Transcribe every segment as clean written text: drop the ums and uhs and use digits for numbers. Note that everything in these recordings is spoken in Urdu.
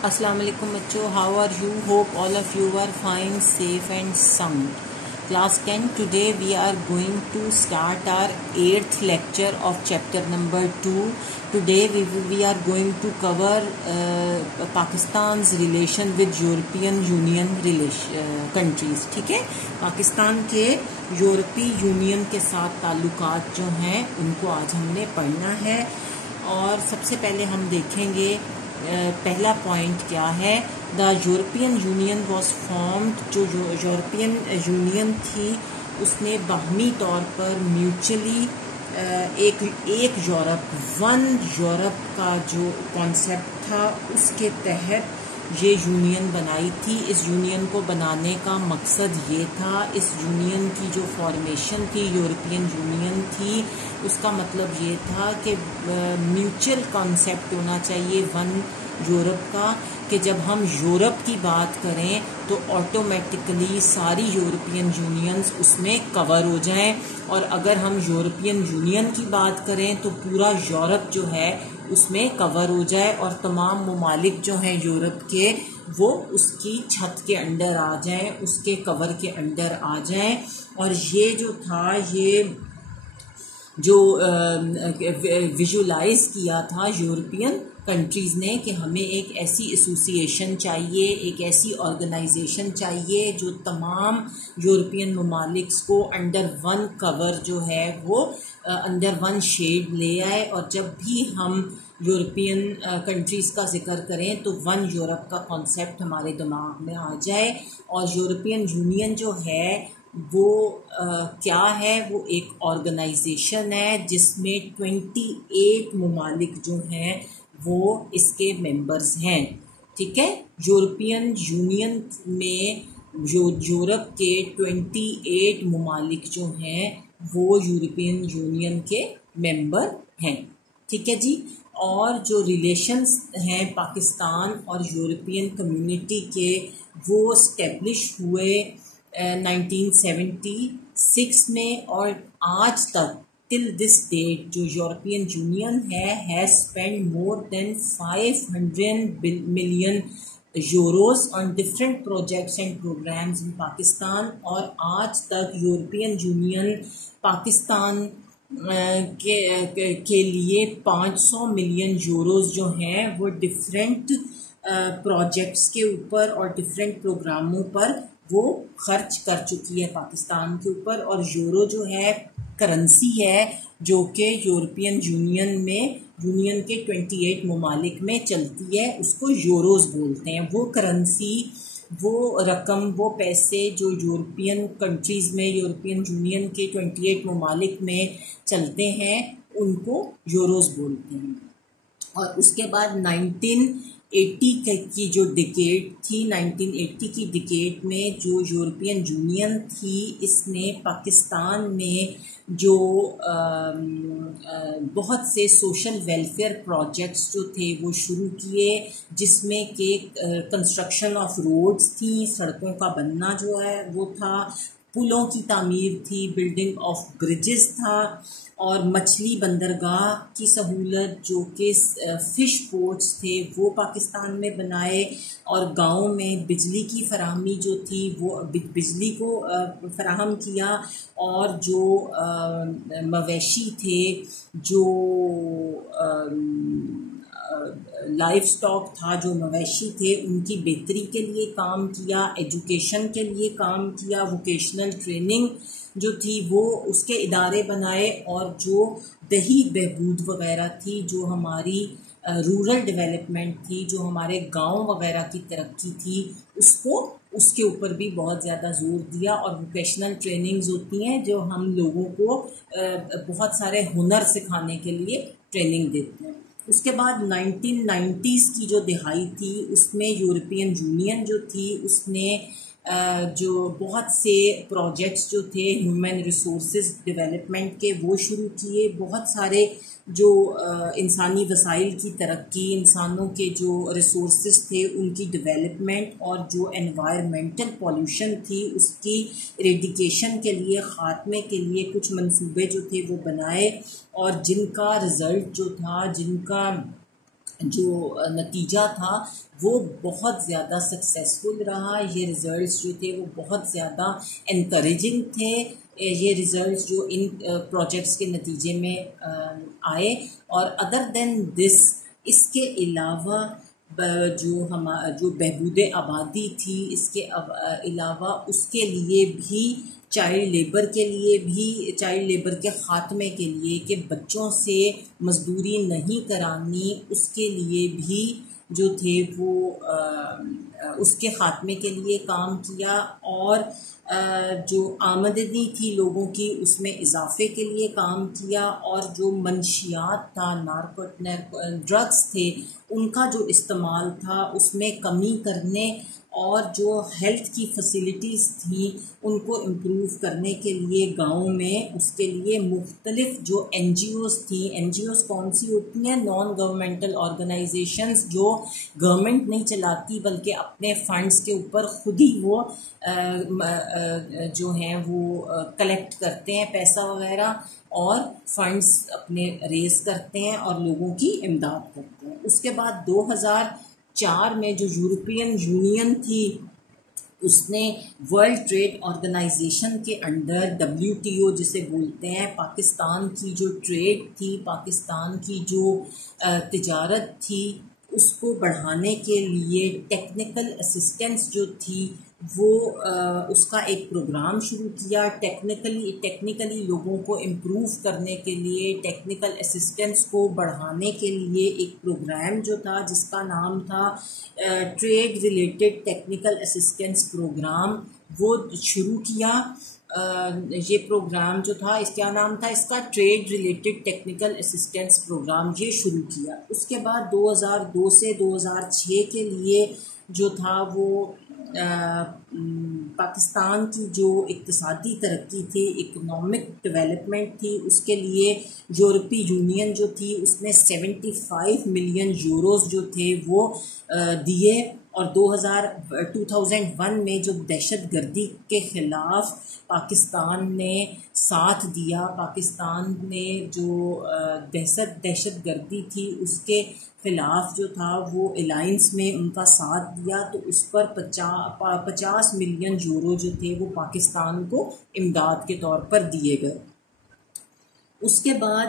Assalamu alaikum bachcho, how are you? Hope all of you are fine, safe and sound. Class 10, today we are going to start our 8th lecture of chapter number 2. Today we are going to cover Pakistan's relation with European Union countries. ٹھیک ہے، پاکستان کے یورپی یونین کے ساتھ تعلقات جو ہیں ان کو آج ہم نے پڑھنا ہے. اور سب سے پہلے ہم دیکھیں گے پہلا پوائنٹ کیا ہے. The European union was formed, جو یورپین یونین تھی اس نے باہمی طور پر میوچلی ایک یورپ، ون یورپ کا جو کانسیپٹ تھا اس کے تحت یہ یونین بنائی تھی. اس یونین کو بنانے کا مقصد یہ تھا، اس یونین کی جو فارمیشن تھی، یورپین یونین تھی، اس کا مطلب یہ تھا کہ میوچل کانسیپٹ ہونا چاہیے ون یورپ کا، کہ جب ہم یورپ کی بات کریں تو آٹومیٹکلی ساری یورپین یونینز اس میں کور ہو جائیں، اور اگر ہم یورپین یونین کی بات کریں تو پورا یورپ جو ہے اس میں کور ہو جائے، اور تمام ممالک جو ہیں یورپ کے وہ اس کی چھت کے انڈر آ جائیں، اس کے کور کے انڈر آ جائیں. اور یہ جو تھا، یہ جو ویژولائز کیا تھا یورپین کنٹریز نے کہ ہمیں ایک ایسی ایسوسیشن چاہیے، ایک ایسی آرگنائزیشن چاہیے جو تمام یورپین ممالک کو انڈر ون کور جو ہے وہ انڈر ون شیڈ لے آئے. اور جب بھی ہم یورپین کنٹریز کا ذکر کریں تو ون یورپ کا کانسیپٹ ہمارے دماغ میں آ جائے. اور یورپین یونین جو ہے وہ کیا ہے؟ وہ ایک آرگنائزیشن ہے جس میں 28 ممالک جو ہیں وہ اس کے ممبرز ہیں. ٹھیک ہے، یورپین یونین میں یورپ کے 28 ممالک جو ہیں وہ یورپین یونین کے ممبر ہیں. ٹھیک ہے جی. اور جو ریلیشنز ہیں پاکستان اور یورپین کمیونٹی کے، وہ اسٹیبلش ہوئے 1976 میں، اور آج تک ٹل دس ڈیٹ جو یورپین یونین ہے has spend more than 500 million euros on different projects and programmes in Pakistan. اور آج تک یورپین یونین پاکستان کے لیے 500 ملین یوروز جو ہیں وہ ڈفرینٹ پروجیکٹس کے اوپر اور ڈفرینٹ پروگراموں پر وہ خرچ کر چکی ہے پاکستان کے اوپر. اور یورو جو ہے کرنسی ہے جو کہ یورپین یونین میں یونین کے 28 ممالک میں چلتی ہے، اس کو یوروز بولتے ہیں. وہ کرنسی، وہ رقم، وہ پیسے جو یورپین کنٹریز میں، یورپین یونین کے 28 ممالک میں چلتے ہیں ان کو یوروز بولتے ہیں. اور اس کے بعد 1980 کی جو ڈیکیڈ تھی، 1980 کی ڈیکیڈ میں جو یورپین یونین تھی اس نے پاکستان میں جو بہت سے سوشل ویلفیئر پروجیکٹس جو تھے وہ شروع کیے، جس میں کہ کنسٹرکشن آف روڈز تھیں، سڑکوں کا بننا جو ہے وہ تھا، پلوں کی تعمیر تھی، بلڈنگ آف برجز تھا، اور مچھلی بندرگاہ کی سہولت جو کہ فش پورٹس تھے وہ پاکستان میں بنائے، اور گاؤں میں بجلی کی فراہمی جو تھی وہ بجلی کو فراہم کیا. اور جو مویشی تھے، جو لائف سٹاک تھا، جو مویشی تھے ان کی بہتری کے لیے کام کیا، ایجوکیشن کے لیے کام کیا، ووکیشنل ٹریننگ جو تھی وہ اس کے ادارے بنائے. اور جو دیہی بہبود وغیرہ تھی، جو ہماری رورل ڈیولپمنٹ تھی، جو ہمارے گاؤں وغیرہ کی ترقی تھی، اس کے اوپر بھی بہت زیادہ زور دیا. اور ووکیشنل ٹریننگز ہوتی ہیں جو ہم لوگوں کو بہت سارے ہنر سکھانے کے لیے ٹریننگ دیتے ہیں. اس کے بعد 1990s کی جو دہائی تھی اس میں یورپین یونین جو تھی اس نے جو بہت سے پروجیکٹس جو تھے ہیومن ریسورسز ڈیولپمنٹ کے وہ شروع کیے. بہت سارے جو انسانی وسائل کی ترقی، انسانوں کے جو ریسورسز تھے ان کی ڈیولپمنٹ، اور جو انوائرمنٹل پالیوشن تھی اس کی ایریڈیکیشن کے لیے، خاتمے کے لیے کچھ منصوبے جو تھے وہ بنائے. اور جن کا رزلٹ جو تھا، جن کا جو نتیجہ تھا وہ بہت زیادہ سکسیسفل رہا. یہ ریزلٹس جو تھے وہ بہت زیادہ انکریجنگ تھے. یہ ریزلٹس جو ان پروجیکٹس کے نتیجے میں آئے. اور ادر دین دس، اس کے علاوہ جو بہبود آبادی تھی، اس کے علاوہ اس کے لیے بھی چائلڈ لیبر کے خاتمے کے لیے کہ بچوں سے مزدوری نہیں کرانی، اس کے لیے بھی جو تھے وہ اس کے خاتمے کے لیے کام کیا. اور جو آمدنی تھی لوگوں کی اس میں اضافے کے لیے کام کیا. اور جو منشیات تھا، ڈرگس تھے، ان کا جو استعمال تھا اس میں کمی کرنے، اور جو ہیلتھ کی فیسلٹیز تھیں ان کو امپروو کرنے کے لیے گاؤں میں اس کے لیے مختلف جو این جی اوز تھیں. این جی اوز کون سی ہوتی ہیں؟ نان گورنمنٹل آرگنائزیشنز، جو گورنمنٹ نہیں چلاتی بلکہ اپنے فنڈز کے اوپر خود ہی وہ جو ہیں وہ کلیکٹ کرتے ہیں پیسہ وغیرہ، اور فنڈز اپنے ریز کرتے ہیں اور لوگوں کی امداد کرتے ہیں. اس کے بعد 2004 میں جو یورپین یونین تھی اس نے ورلڈ ٹریڈ آرگنائزیشن کے انڈر WTO جسے بولتے ہیں، پاکستان کی جو ٹریڈ تھی، پاکستان کی جو تجارت تھی، اس کو بڑھانے کے لیے ٹیکنیکل اسسٹنس جو تھی وہ اس کا ایک پروگرام شروع کیا. ٹیکنیکلی لوگوں کو امپروو کرنے کے لیے، ٹیکنیکل اسسٹنس کو بڑھانے کے لیے ایک پروگرام جو تھا جس کا نام تھا trade related technical assistance program, وہ شروع کیا. یہ پروگرام جو تھا، اس کیا نام تھا اس کا؟ Trade related technical assistance program. یہ شروع کیا. اس کے بعد 2002 سے 2006 کے لیے جو تھا وہ پاکستان کی جو اقتصادی ترقی تھی، اکنامک ڈیولپمنٹ تھی، اس کے لیے یورپی یونین جو تھی اس نے 75 ملین یوروز جو تھے وہ دیے. اور 2001 میں جو دہشت گردی کے خلاف پاکستان نے ساتھ دیا، پاکستان نے جو دہشت گردی تھی اس کے خلاف جو تھا وہ الائنس میں ان کا ساتھ دیا، تو اس پر 50 ملین یورو جو تھے وہ پاکستان کو امداد کے طور پر دیے گئے. اس کے بعد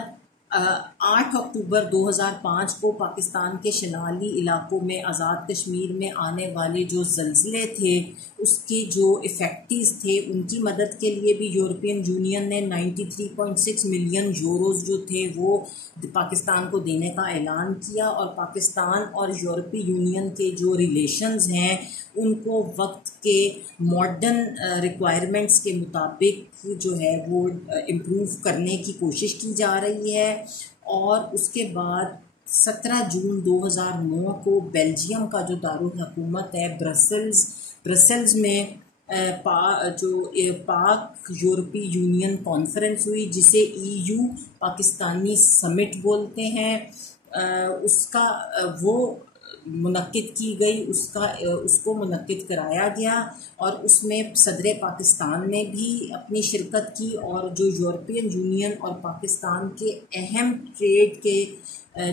8 اکتوبر 2005 کو پاکستان کے شمالی علاقوں میں آزاد کشمیر میں آنے والے جو زلزلے تھے اس کے جو افیکٹیز تھے ان کی مدد کے لیے بھی یورپین یونین نے 93.6 ملین یوروز جو تھے وہ پاکستان کو دینے کا اعلان کیا. اور پاکستان اور یورپی یونین کے جو ریلیشنز ہیں ان کو وقت کے ماڈرن ریکوائرمنٹس کے مطابق جو ہے وہ امپروو کرنے کی کوشش کی جا رہی ہے. اور اس کے بعد 17 جون 2009 کو بیلجیم کا جو دارالحکومت ہے برسلز میں پاک یورپی یونین کانفرنس ہوئی جسے EU پاکستانی سمٹ بولتے ہیں. اس کا وہ منعقد کی گئی، اس کو منعقد کرایا گیا، اور اس میں صدر پاکستان نے بھی اپنی شرکت کی، اور جو یورپین یونین اور پاکستان کے اہم ٹریڈ کے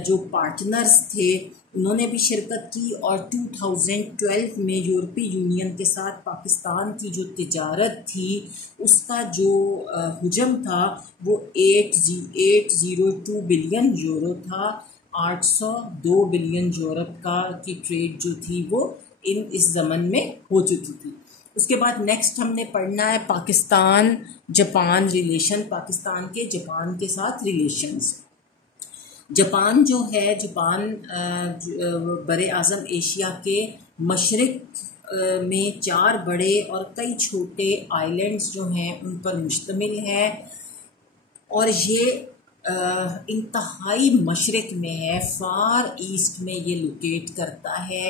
جو پارٹنرز تھے انہوں نے بھی شرکت کی. اور 2012 میں یورپی یونین کے ساتھ پاکستان کی جو تجارت تھی اس کا جو حجم تھا وہ 802 بلین یورو تھا. 802 بلین یورپ کی ٹریڈ جو تھی وہ اس زمن میں ہو چکی تھی. اس کے بعد نیکسٹ ہم نے پڑھنا ہے پاکستان جاپان ریلیشن، پاکستان کے جاپان کے ساتھ ریلیشنز. جاپان جو ہے، جاپان بر اعظم ایشیا کے مشرق میں 4 بڑے اور کئی چھوٹے آئلینڈز جو ہیں ان پر مشتمل ہے، اور یہ انتہائی مشرق میں ہے، فار ایسٹ میں یہ لوکیٹ کرتا ہے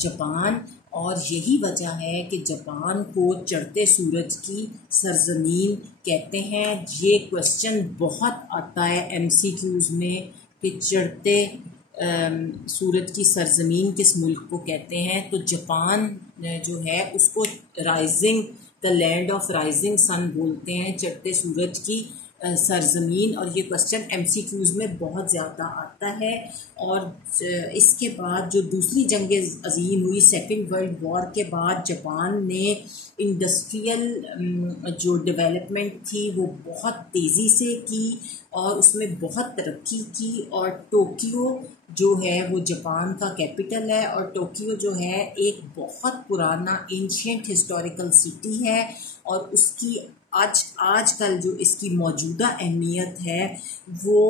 جاپان. اور یہی وجہ ہے کہ جاپان کو چڑھتے سورج کی سرزمین کہتے ہیں. یہ کوشچن بہت آتا ہے MCQs میں کہ چڑھتے سورج کی سرزمین کس ملک کو کہتے ہیں. تو جاپان جو ہے اس کو دا لینڈ آف رائزنگ سن بولتے ہیں، چڑھتے سورج کی سرزمین، اور یہ کوشچن MCQs میں بہت زیادہ آتا ہے. اور اس کے بعد جو دوسری جنگ عظیم ہوئی، سیکنڈ ورلڈ وار کے بعد، جاپان نے انڈسٹریل جو ڈیولپمنٹ تھی وہ بہت تیزی سے کی اور اس میں بہت ترقی کی. اور ٹوکیو جو ہے وہ جاپان کا کیپٹل ہے، اور ٹوکیو جو ہے ایک بہت پرانا اینشینٹ ہسٹوریکل سٹی ہے، اور اس کی آج کل جو اس کی موجودہ اہمیت ہے وہ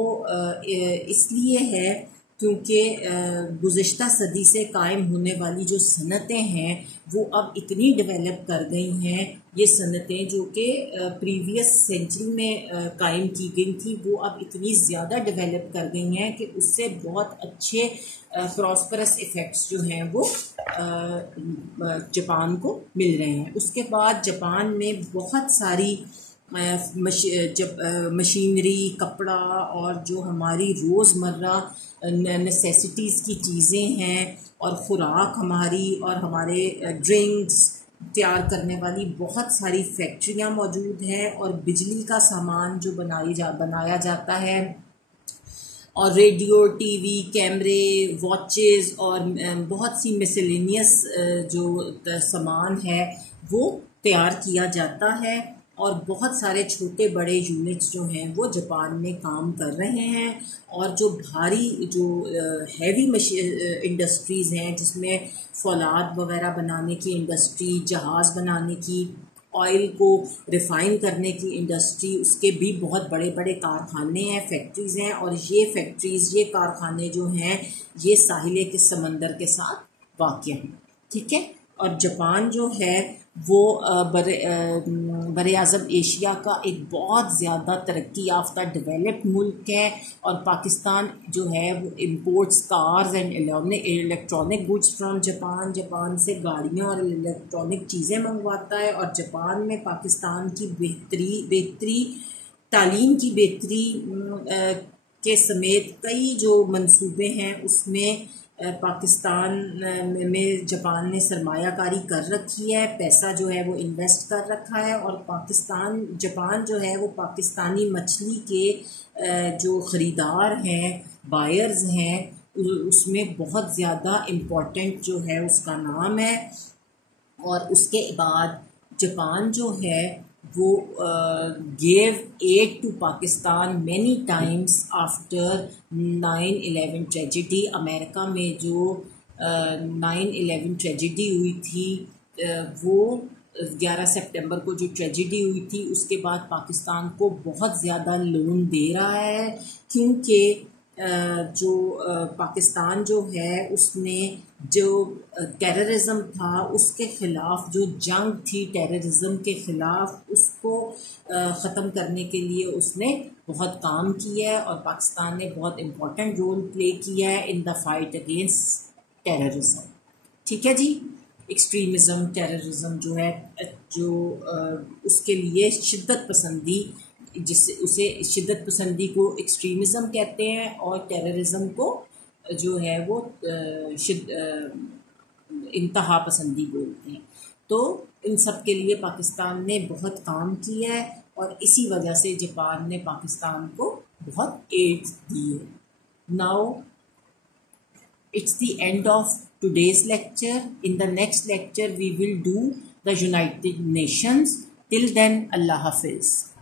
اس لیے ہے کیونکہ گزشتہ صدی سے قائم ہونے والی جو صنعتیں ہیں وہ اب اتنی ڈیولپ کر گئی ہیں. یہ صنعتیں جو کہ پریویس سینچری میں قائم کی گئی تھیں وہ اب اتنی زیادہ ڈیولپ کر گئی ہیں کہ اس سے بہت اچھے پراسپرس ایفیکٹس جو ہیں وہ جاپان کو مل رہے ہیں. اس کے بعد جاپان میں بہت ساری مشینری، کپڑا اور جو ہماری روزمرہ نیسیسٹیز کی چیزیں ہیں، اور خوراک ہماری، اور ہمارے ڈرنکس تیار کرنے والی بہت ساری فیکٹریاں موجود ہیں، اور بجلی کا سامان جو بنایا جاتا ہے، اور ریڈیو، ٹی وی، کیمرے، واچز، اور بہت سی مسلینیس جو سامان ہے وہ تیار کیا جاتا ہے. اور بہت سارے چھوٹے بڑے یونٹس جو ہیں وہ جاپان میں کام کر رہے ہیں. اور جو بھاری جو ہیوی انڈسٹریز ہیں جس میں فولاد وغیرہ بنانے کی انڈسٹری، جہاز بنانے کی، آئل کو ریفائن کرنے کی انڈسٹری، اس کے بھی بہت بڑے بڑے کارخانے ہیں، فیکٹریز ہیں. اور یہ فیکٹریز، یہ کارخانے جو ہیں یہ ساحل کے سمندر کے ساتھ واقع ہیں. ٹھیک ہے. اور جاپان جو ہے وہ بر اعظم ایشیا کا ایک بہت زیادہ ترقی یافتہ ڈیولپڈ ملک ہے. اور پاکستان جو ہے وہ imports cars and electronic goods from Japan سے گاڑیاں اور الیکٹرانک چیزیں منگواتا ہے. اور جاپان میں پاکستان کی بہتری تعلیم کی بہتری کے سمیت کئی جو منصوبے ہیں اس میں پاکستان میں جاپان نے سرمایہ کاری کر رکھی ہے، پیسہ جو ہے وہ انویسٹ کر رکھا ہے. اور جاپان جو ہے وہ پاکستانی مچھلی کے جو خریدار ہیں، بائرز ہیں، اس میں بہت زیادہ امپورٹنٹ جو ہے اس کا نام ہے. اور اس کے بعد جاپان جو ہے وہ gave aid to Pakistan many times after 9/11 tragedy. امریکہ میں جو 9/11 ٹریجڈی ہوئی تھی، وہ 11 سپٹمبر کو جو ٹریجڈی ہوئی تھی اس کے بعد پاکستان کو بہت زیادہ لون دے رہا ہے، کیونکہ جو پاکستان جو ہے اس نے جو ٹیررزم تھا اس کے خلاف جو جنگ تھی، ٹیررزم کے خلاف، اس کو ختم کرنے کے لیے اس نے بہت کام کیا ہے. اور پاکستان نے بہت امپورٹنٹ رول پلے کیا ہے ان دا فائٹ اگینسٹ ٹیررزم. ٹھیک ہے جی. ایکسٹریمزم، ٹیررزم جو ہے جو اس کے لیے شدت پسندی، اسے شدت پسندی کو ایکسٹریمزم کہتے ہیں، اور ٹیررزم کو جو ہے وہ انتہا پسندی بولتے ہیں. تو ان سب کے لیے پاکستان نے بہت کام کیا ہے، اور اسی وجہ سے جاپان نے پاکستان کو بہت ایڈ دی ہے. Now it's the end of today's lecture. In the next lecture we will do the United Nations. Till then, Allah Hafiz.